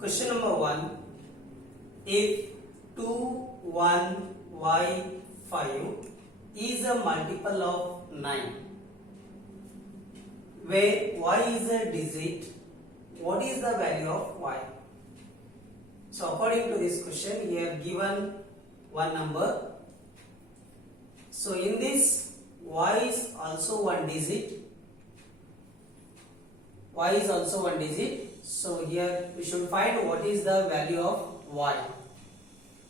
Question number 1. If 2, 1, y, 5 is a multiple of 9, where y is a digit, what is the value of y? So according to this question, we have given one number. So in this, y is also one digit. Y is also one digit. So here we should find what is the value of y.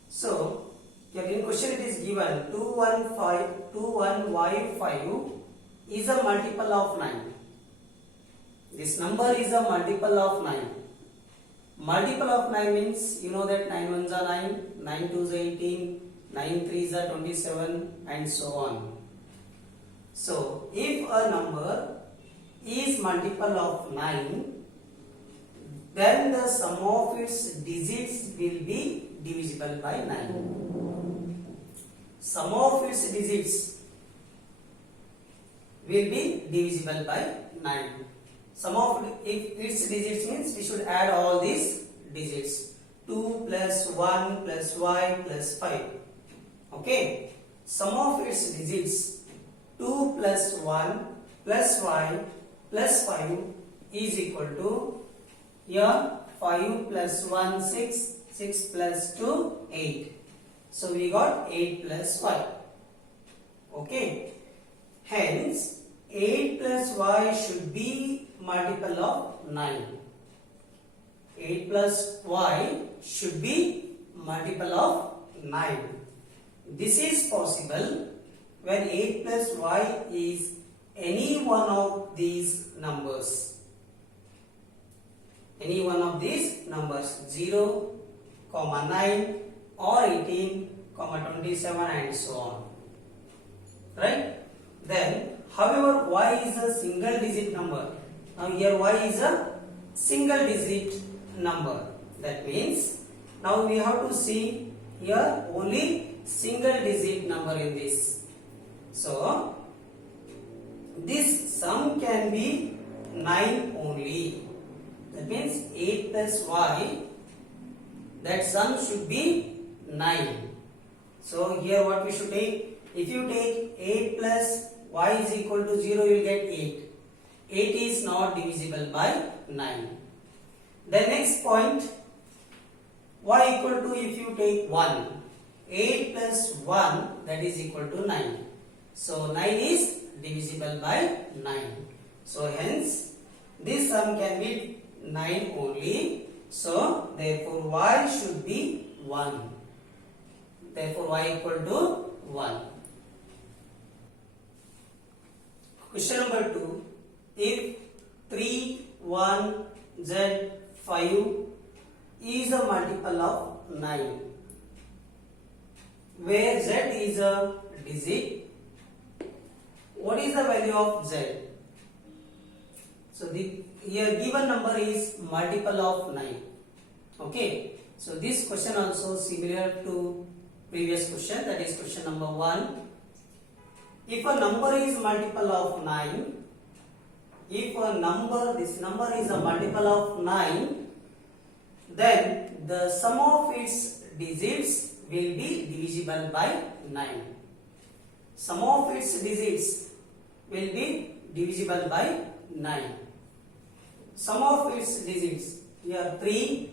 So here in question it is given 2, 1, y 5 is a multiple of 9. This number is a multiple of 9. Multiple of 9 means you know that 9 ones are 9, 9 twos are 18, 9 threes are 27 and so on. So if a number is multiple of 9, then the sum of its digits will be divisible by 9. Sum of its digits will be divisible by 9. Sum of its digits means we should add all these digits. 2 plus 1 plus y plus 5. Okay. Sum of its digits 2 plus 1 plus y plus 5 is equal to here 5 plus 1 6, 6 plus 2 8. So we got 8 plus y. Okay. Hence 8 plus y should be multiple of 9. 8 plus y should be multiple of 9. This is possible when 8 plus y is any one of these numbers. Any one of these numbers 0, 9 or 18, 27 and so on. Right? Then however y is a single digit number. Now here y is a single digit number. That means now we have to see here only single digit number in this. So this sum can be 9 only. That means 8 plus y, that sum should be 9. So here what we should take? If you take 8 plus y is equal to 0, you will get 8. 8 is not divisible by 9. The next point, y equal to, if you take 1, 8 plus 1, that is equal to 9. So 9 is divisible by 9. So hence this sum can be 9 only. So therefore y should be 1. Therefore y equal to 1. Question number 2. If 3, 1, z, 5 is a multiple of 9, where z is a digit, what is the value of z? So the here given number is multiple of 9. Okay. So this question also similar to previous question, that is question number 1. If a number is multiple of 9, if this number is a multiple of 9, then the sum of its digits will be divisible by 9. Sum of its digits will be divisible by 9. Sum of its digits, here 3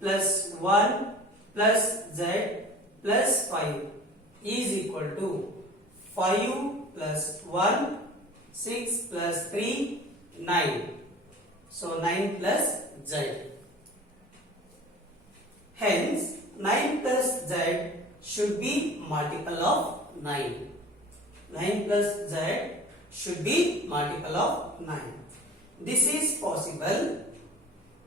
plus 1 plus z plus 5 is equal to 5 plus 1, 6 plus 3, 9. So 9 plus z. Hence 9 plus z should be multiple of 9. 9 plus z should be multiple of 9. This is possible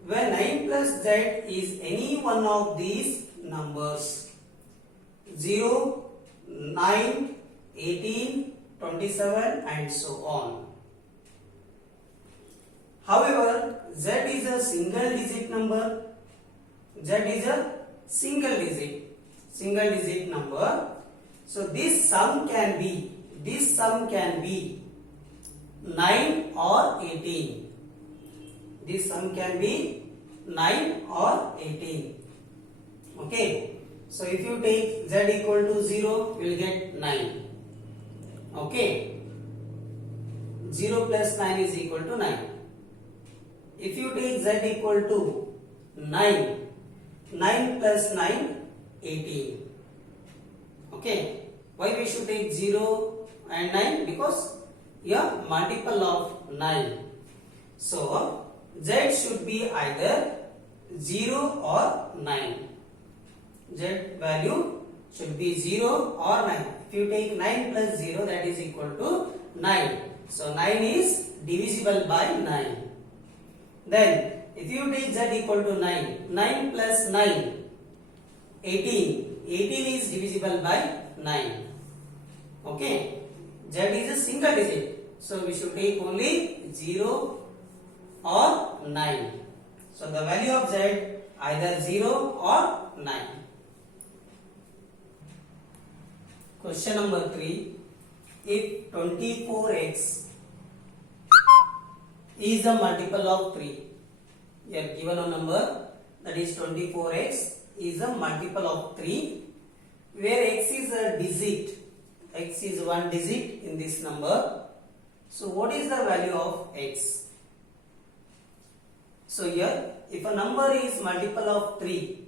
when 9 plus z is any one of these numbers 0, 9, 18, 27 and so on. However, z is a single digit number. Z is a single digit number. So this sum can be 9 or 18. This sum can be 9 or 18. Okay. So if you take z equal to 0, you will get 9. Okay. 0 plus 9 is equal to 9. If you take z equal to 9, 9 plus 9, 18. Okay. Why we should take 0 and 9? Because here multiple of 9. So z should be either 0 or 9. Z value should be 0 or 9. If you take 9 plus 0, that is equal to 9. So 9 is divisible by 9. Then if you take z equal to 9, 9 plus 9, 18. 18 is divisible by 9. Okay. Z is a single digit. So we should take only 0 or 9. So the value of z either 0 or 9. Question number 3. If 24x is a multiple of 3, here given a number, that is 24x is a multiple of 3, where x is a digit, x is one digit in this number. So what is the value of x? So here, if a number is multiple of 3,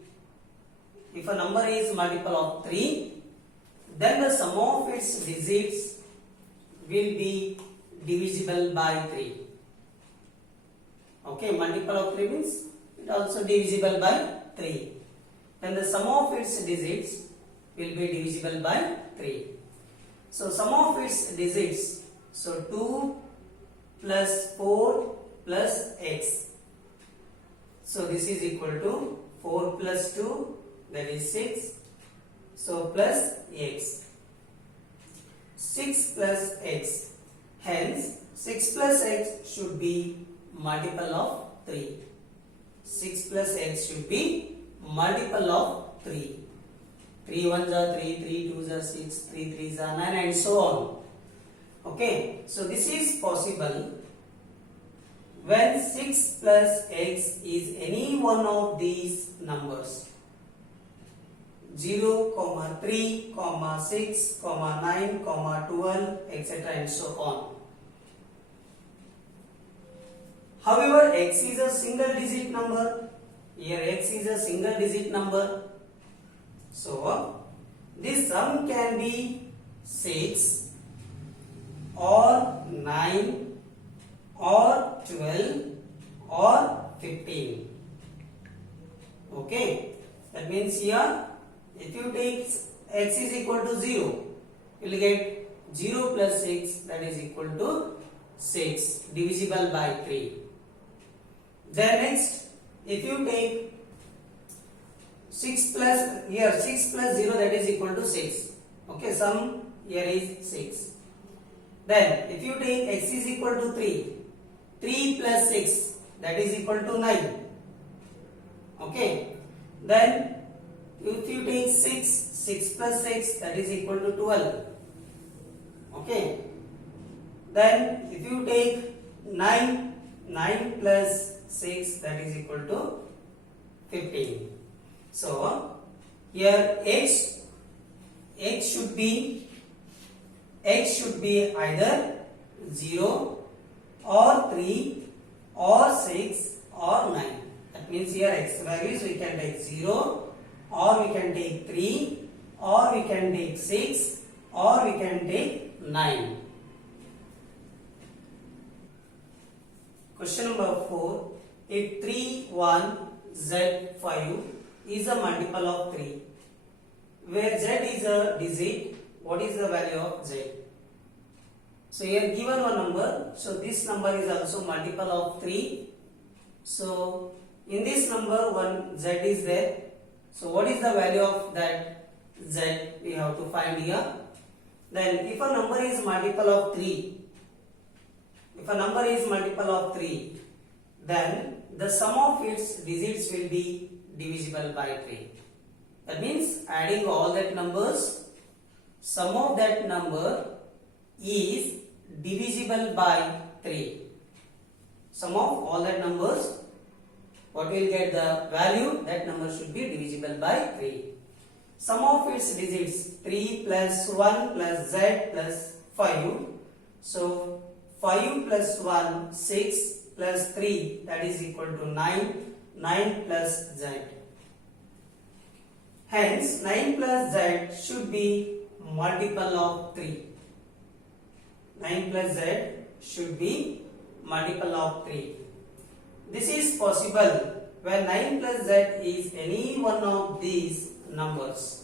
then the sum of its digits will be divisible by 3. Okay, multiple of 3 means it also divisible by 3. Then the sum of its digits will be divisible by 3. So sum of its digits, so 2 plus 4 plus x. So this is equal to 4 plus 2, that is 6. So plus x. 6 plus x. Hence 6 plus x should be multiple of 3. 6 plus x should be multiple of 3. 3 1s are 3, 3 2s are 6, 3 3s are 9 and so on. Okay. So this is possible when 6 plus x is any one of these numbers. 0, 3, 6, 9, 12, etc. and so on. However, x is a single digit number. Here x is a single digit number. So, this sum can be 6 or 9 or 12 or 15. Okay. That means here, if you take x is equal to 0, you will get 0 plus 6, that is equal to 6 divisible by 3. Then next, if you take 6 plus 0, that is equal to 6. Okay, sum here is 6. Then if you take x is equal to 3, 3 plus 6, that is equal to 9. Okay. Then if you take 6 plus 6, that is equal to 12. Okay. Then if you take 9 plus 6, that is equal to 15. So here x should be either 0 or 3 or 6 or 9. That means here x values we can take 0 or we can take 3 or we can take 6 or we can take 9. Question number 4. If 3, 1, z, 5 is a multiple of 3, where z is a digit, what is the value of z? So here given one number, so this number is also multiple of 3. So in this number one z is there. So what is the value of that z? We have to find here. Then if a number is multiple of 3, then the sum of its digits will be divisible by 3. That means adding all that numbers, sum of that number is divisible by 3. Sum of all that numbers what will get the value? That number should be divisible by 3. Sum of its digits 3 plus 1 plus z plus 5. So 5 plus 1 6 plus 3 that is equal to 9. 9 plus z. Hence 9 plus z should be multiple of 3. 9 plus z should be multiple of 3. This is possible when 9 plus z is any one of these numbers.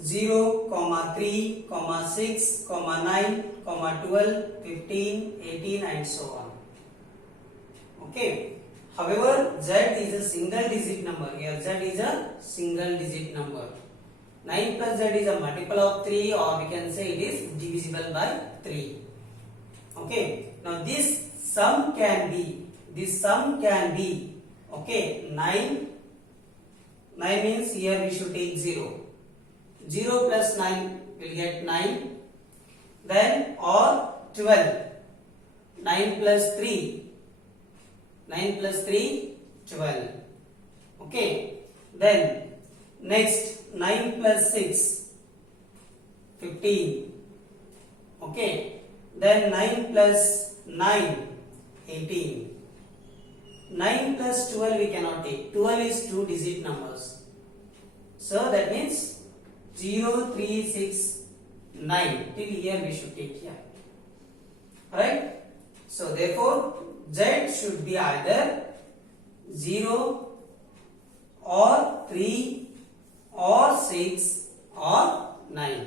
0, 3, 6, 9, 12, 15, 18 and so on. Okay. However, z is a single digit number. Here z is a single digit number. 9 plus z is a multiple of 3, or we can say it is divisible by 3. Okay. Now this sum can be, okay, 9 means here we should take 0. 0 plus 9 will get 9. Then or 12. 9 plus 3. 9 plus 3, 12. Okay. Then next 9 plus 6, 15. Okay. Then 9 plus 9, 18. 9 plus 12 we cannot take. 12 is 2 digit numbers. So that means 0, 3, 6, 9. Till here we should take here. Alright. So therefore z should be either 0 or 3 or 6 or 9.